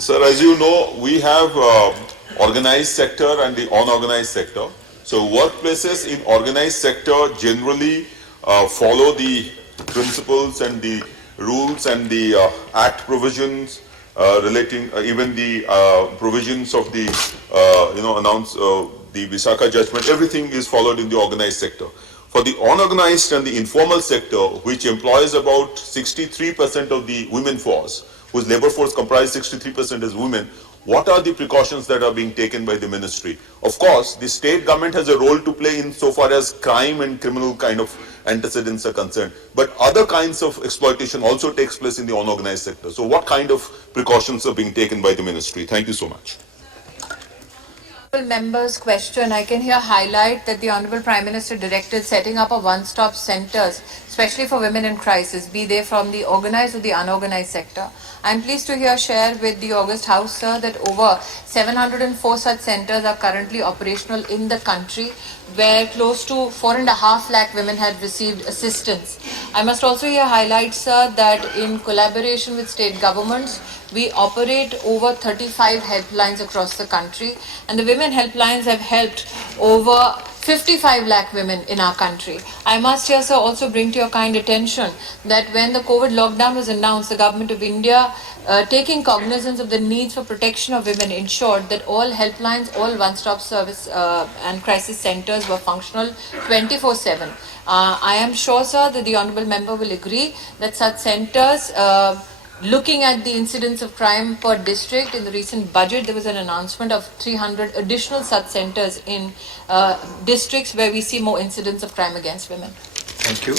Sir, as you know, we have organized sector and the unorganized sector. So workplaces in organized sector generally follow the principles and the rules and the act provisions relating even the provisions of the the Visakha judgment. Everything is followed in the organized sector. For the unorganized and the informal sector, which employs about 63% of the women force, whose labor force comprises 63% as women, what are the precautions that are being taken by the ministry? Of course, the state government has a role to play in so far as crime and criminal kind of antecedents are concerned. But other kinds of exploitation also takes place in the unorganized sector. So what kind of precautions are being taken by the ministry? Thank you so much. Member's question, I can here highlight that the Honorable Prime Minister directed setting up a one-stop centers, especially for women in crisis, be they from the organized or the unorganized sector. I'm pleased to here share with the August House, sir, that over 704 such centers are currently operational in the country, where close to 4.5 lakh women had received assistance. I must also here highlight, sir, that in collaboration with state governments, we operate over 35 helplines across the country, and the women helplines have helped over 55 lakh women in our country. I must here, sir, also bring to your kind attention that when the COVID lockdown was announced, the Government of India, taking cognizance of the needs for protection of women, ensured that all helplines, all one-stop service and crisis centers were functional 24/7. I am sure, sir, that the Honourable Member will agree that such centers, looking at the incidence of crime per district, in the recent budget, there was an announcement of 300 additional such centers in districts where we see more incidents of crime against women. Thank you.